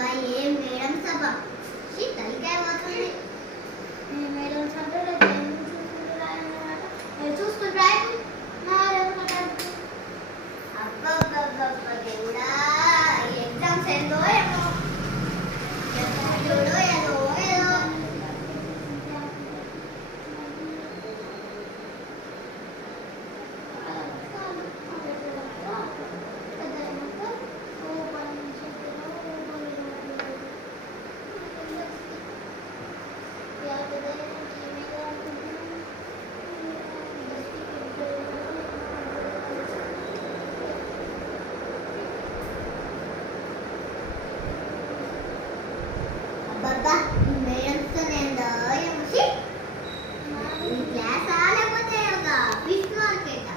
అబ్బా ఏం మేడం సభ తలకాయ పోతుంది. మేడం సభ చూసుకుంటా అబ్బా దేవుడా ఎగ్జామ్స్ ఏందో ఏమో చూడు ఏదో ఏదో అబ్బా మేడంతో నేను క్లాస్ లేకపోతే ఒక ఫిష్ మార్కెట్